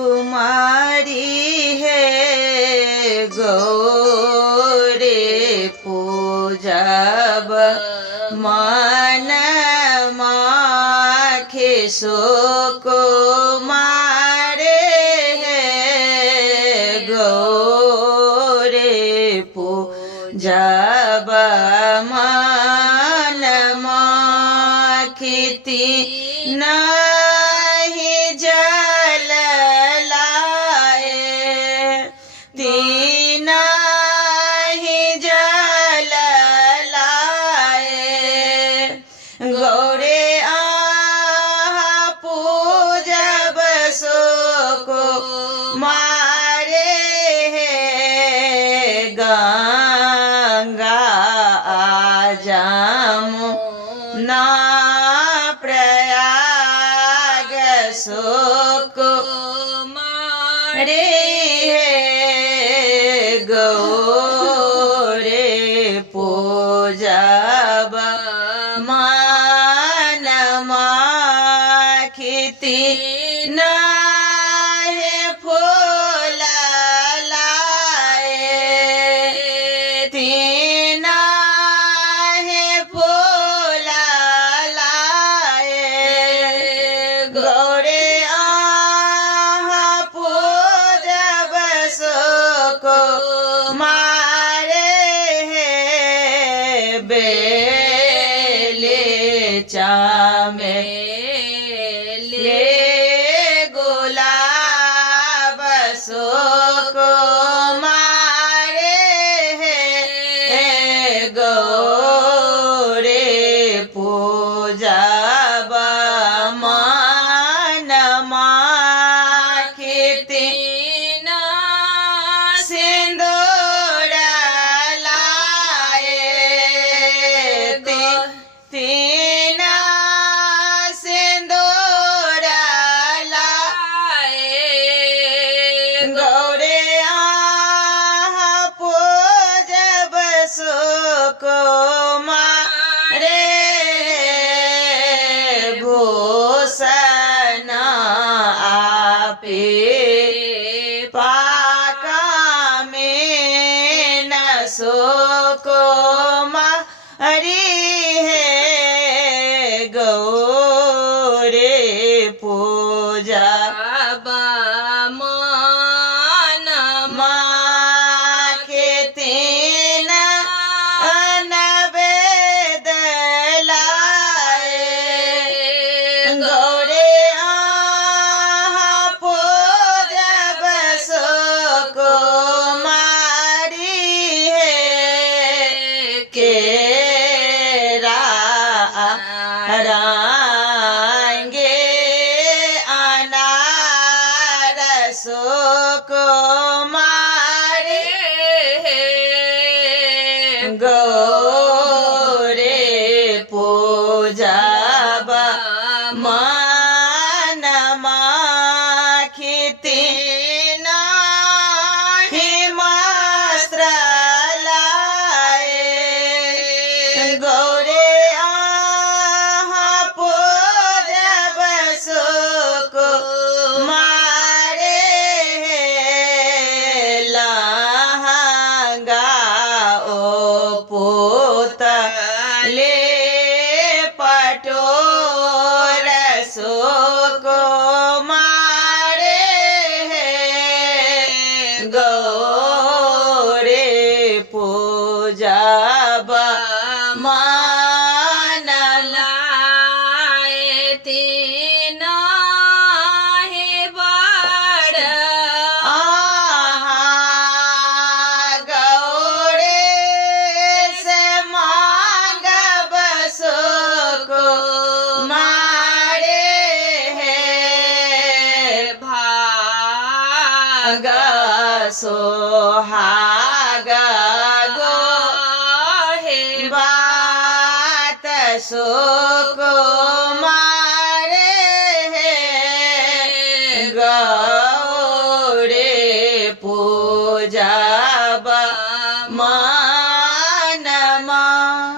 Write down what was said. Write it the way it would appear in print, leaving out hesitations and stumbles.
सुकुमारी हे गौरे पूजब मन माखे सुकुमारे हे गौरे पूजब मन माखिती नाही जल लाए तीना ही जल लाए गौरे आहा पूजब सुको मारे है गंगा आजमु ना प्रयाग सुकुमारे हे गौरे पूजब मन माखिती नाहे फूल लाए तीना हे फूल लाए गौरे आहा पूजब सुकुमारे हे बेले चामेले गुलाब सुकुमारे हे गौरे पूजब मन माखिती सिंदूर लाए तीना सिंदूर लाए गौरे आहा पूजब सुकुमारे भूषण आपे पाका में न सुकुमारी है गौरे पूजब मन माखिती नवेद लाए गौरे आहा पूजब सुकुमारी है केरा रांगे अनार सुकुमारी है गौरे पूजब मन माखिती नाही वस्त्र लाए गौरे आहा पूजब सुकुमारे हे लहंगा ओ पुतले पटोर सुकुमारे हे गौरे पूजब मन लाए तीना हे बड़ आहा गौरे से मांगब सुकुमारे हे भाग सोहाग गो हे बात सुकुमारे